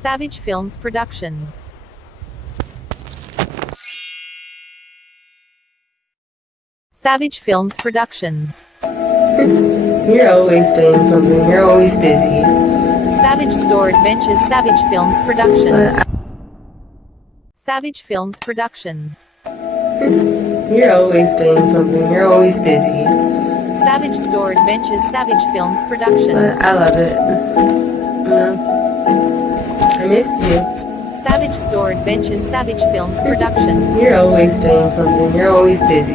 Savage Films Productions. Savage Films Productions. You're always doing something. You're always busy. Savage Store Adventures. Savage Films Productions. Savage Films Productions. You're always doing something. You're always busy. Savage Store Adventures. Savage Films Productions. I love it. I missed you. Savage Store Adventures. Savage Films Productions. You're always doing something. You're always busy.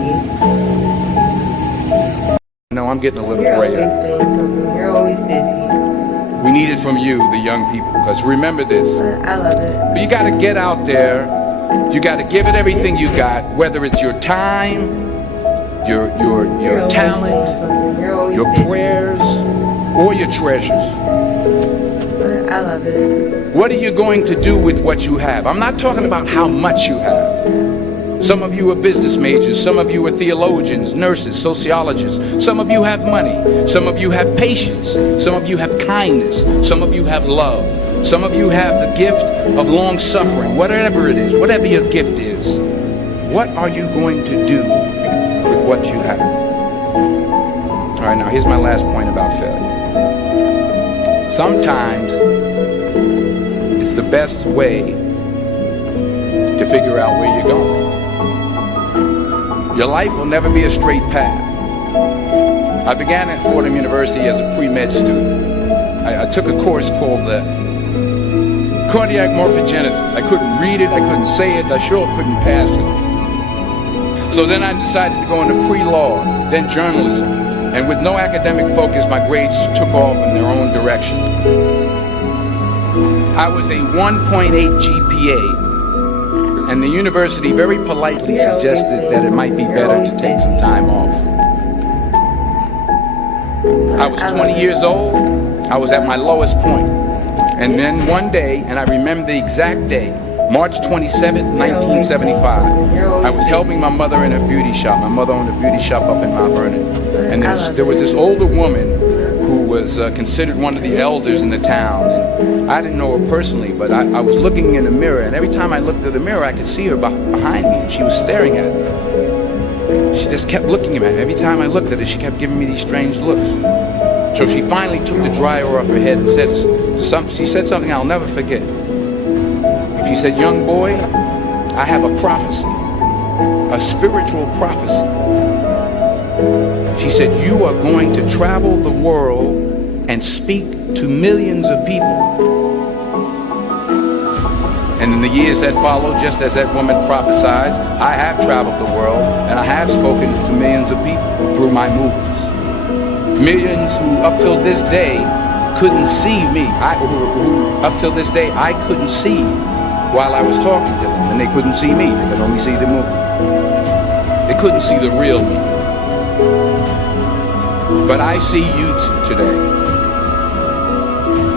No, I'm getting a little You're gray. always doing something. You're always busy. We need it from you, the young people, because remember this. I love it. But you got to get out there. You got to give it everything you got, whether it's your time, your talent, your prayers, or your treasures. I love it. What are you going to do with what you have? I'm not talking about how much you have. Some of you are business majors, some of you are theologians, nurses, sociologists, some of you have money, some of you have patience, some of you have kindness, some of you have love, some of you have the gift of long suffering, whatever it is, whatever your gift is. What are you going to do with what you have? All right, now here's my last point about failure. Sometimes it's the best way to figure out where you're going. Your life will never be a straight path. I began at Fordham University as a pre-med student. I took a course called cardiac morphogenesis. I couldn't read it, I couldn't say it, I sure couldn't pass it. So then I decided to go into pre-law, then journalism. And with no academic focus, my grades took off in their own direction. I was a 1.8 GPA. And the university very politely suggested that it might be better to take some time off. I was 20 years old. I was at my lowest point. And then one day, and I remember the exact day, March 27th, 1975, I was helping my mother in a beauty shop. My mother owned a beauty shop up in Mount Vernon. And there was this older woman who was considered one of the elders in the town. And I didn't know her personally, but I was looking in the mirror, and every time I looked at the mirror, I could see her behind me, and she was staring at me. She just kept looking at me. Every time I looked at her, she kept giving me these strange looks. So she finally took the dryer off her head and she said something I'll never forget. She said, "Young boy, I have a prophecy, a spiritual prophecy." She said, "You are going to travel the world and speak to millions of people." And in the years that followed, just as that woman prophesied, I have traveled the world and I have spoken to millions of people through my movies. Millions who up till this day couldn't see me. Up till this day I couldn't see while I was talking to them, and they couldn't see me. They could only see the movie. They couldn't see the real me. But I see you today,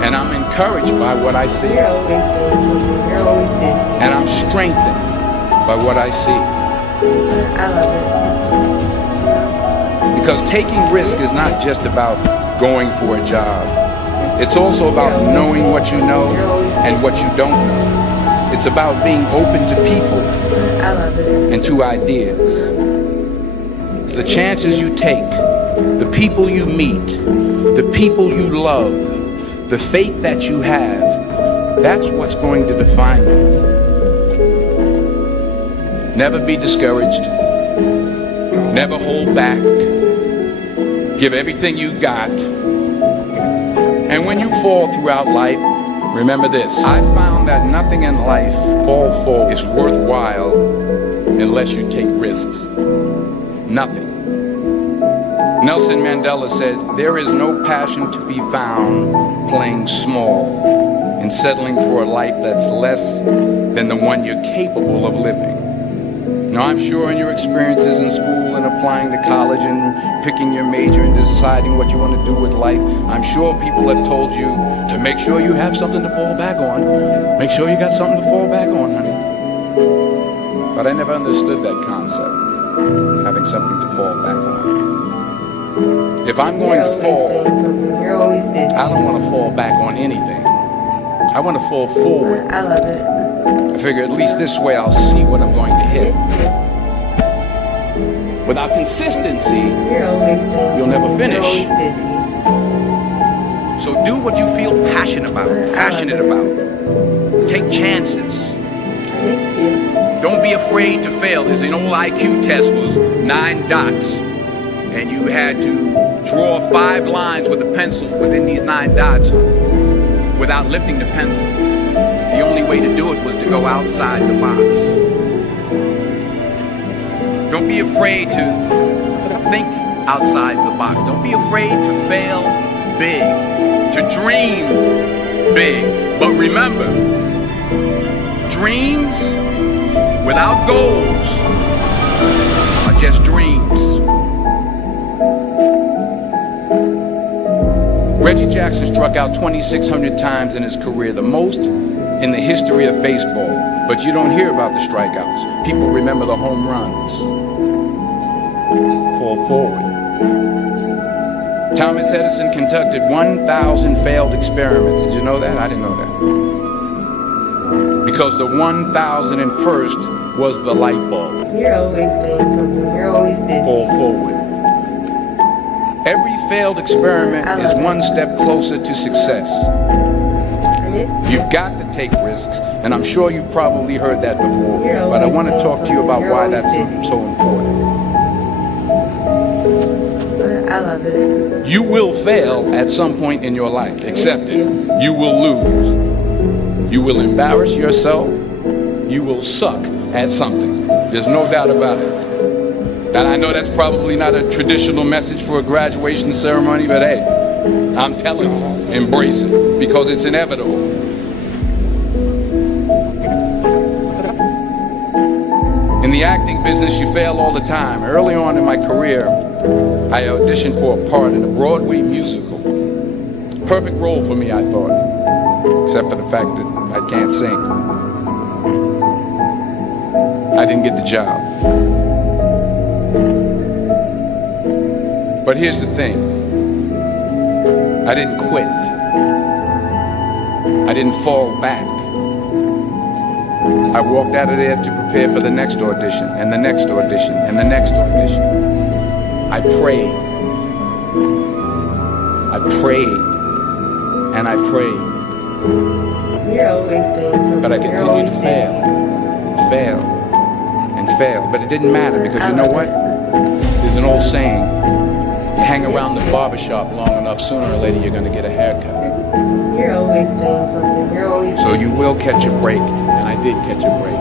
and I'm encouraged by what I see. You're always doing something. You're always busy. And I'm strengthened by what I see. I love it. Because taking risk is not just about going for a job. It's also about knowing what you know and what you don't know. It's about being open to people I love it. and to ideas. The chances you take, the people you meet, the people you love, the faith that you have, that's what's going to define you. Never be discouraged. Never hold back. Give everything you got. And when you fall throughout life, remember this. I found that nothing in life, fall for, is worthwhile unless you take risks. Nothing. Nelson Mandela said, "There is no passion to be found playing small and settling for a life that's less than the one you're capable of living." Now, I'm sure in your experiences in school and applying to college and picking your major and deciding what you want to do with life, I'm sure people have told you to make sure you have something to fall back on. Make sure you got something to fall back on, honey. But I never understood that concept, having something to fall back on. If I'm going to fall, You're always busy. I don't want to fall back on anything. I want to fall forward. I love it. I figure at least this way I'll see what I'm going to hit. Miss you. Without consistency, You're always doing you'll never something. finish. You're always busy. So do what you feel passionate about. Take chances. I miss you. Don't be afraid to fail. There's an old IQ test was 9 dots. And you had to draw 5 lines with a pencil within these 9 dots without lifting the pencil. The only way to do it was to go outside the box. Don't be afraid to think outside the box. Don't be afraid to fail big, to dream big. But remember, dreams without goals are just dreams. Reggie Jackson struck out 2,600 times in his career, the most in the history of baseball. But you don't hear about the strikeouts. People remember the home runs. Fall forward. Thomas Edison conducted 1,000 failed experiments. Did you know that? I didn't know that. Because the 1,001st was the light bulb. You're always doing something. You're always busy. Fall forward. Every failed experiment is one step closer to success. I miss you. You've got to take risks, and I'm sure you've probably heard that before, You're but I always want to doing talk to you about something. why You're that's always busy. so important. I love it. You will fail at some point in your life. Accept it. You will lose. You will embarrass yourself. You will suck at something. There's no doubt about it. And I know that's probably not a traditional message for a graduation ceremony, but hey, I'm telling you, embrace it, because it's inevitable. In the acting business, you fail all the time. Early on in my career, I auditioned for a part in a Broadway musical. Perfect role for me, I thought, except for the fact that I can't sing. I didn't get the job. But here's the thing. I didn't quit. I didn't fall back. I walked out of there to prepare for the next audition, and the next audition, and the next audition. I prayed. I prayed. And I prayed. You're always doing something. But I You're continued always to fail. Fail. And fail. But it didn't matter, because you know what? There's an old saying. You hang around the barbershop long enough, sooner or later you're going to get a haircut. You're always doing something. You're always So you will catch a break, and I did catch a break.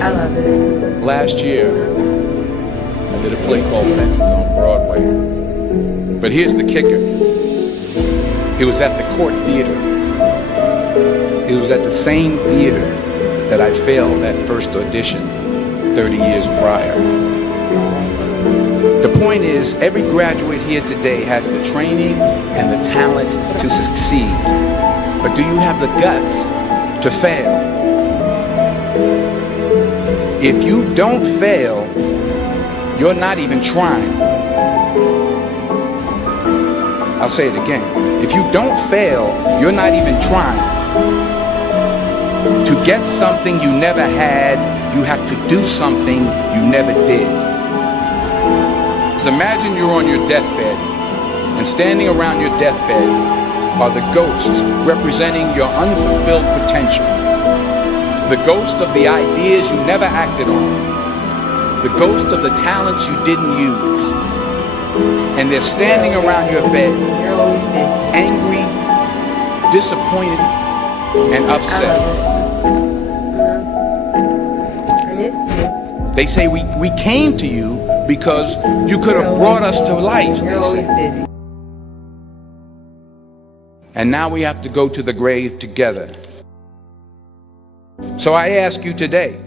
I love it. Last year, I did a play called Fences on Broadway. But here's the kicker. It was at the Court Theater. It was at the same theater that I failed that first audition 30 years prior. The point is, every graduate here today has the training and the talent to succeed. But do you have the guts to fail? If you don't fail, you're not even trying. I'll say it again. If you don't fail, you're not even trying. To get something you never had, you have to do something you never did. So imagine you're on your deathbed, and standing around your deathbed are the ghosts representing your unfulfilled potential. The ghost of the ideas you never acted on. The ghost of the talents you didn't use. And they're standing around your bed, You're always busy. angry, disappointed, and upset. I missed you. They say we came to you because you could have brought us to life, You're they always say. busy. And now we have to go to the grave together. So I ask you today,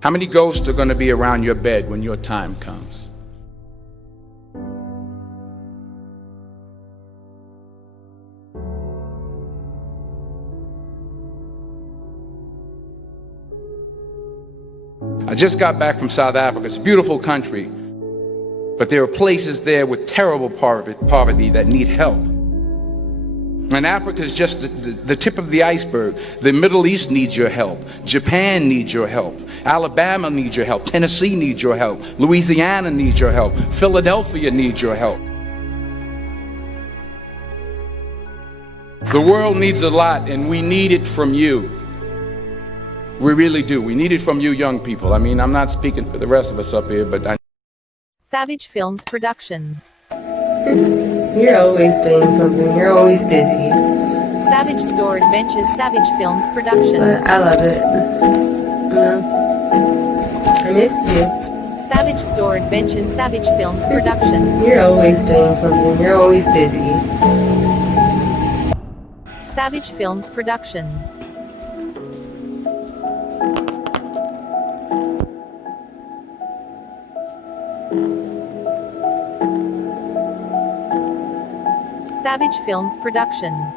how many ghosts are going to be around your bed when your time comes? I just got back from South Africa. It's a beautiful country, but there are places there with terrible poverty that need help. And Africa is just the tip of the iceberg. The Middle East needs your help. Japan needs your help. Alabama needs your help. Tennessee needs your help. Louisiana needs your help. Philadelphia needs your help. The world needs a lot, and we need it from you. We really do. We need it from you young people. I mean, I'm not speaking for the rest of us up here, but Savage Films Productions. You're always doing something. You're always busy. Savage Store Adventures Savage Films Productions. But I love it. I missed you. Savage Store Adventures Savage Films Productions. You're always doing something. You're always busy. Savage Films Productions. Savage Films Productions.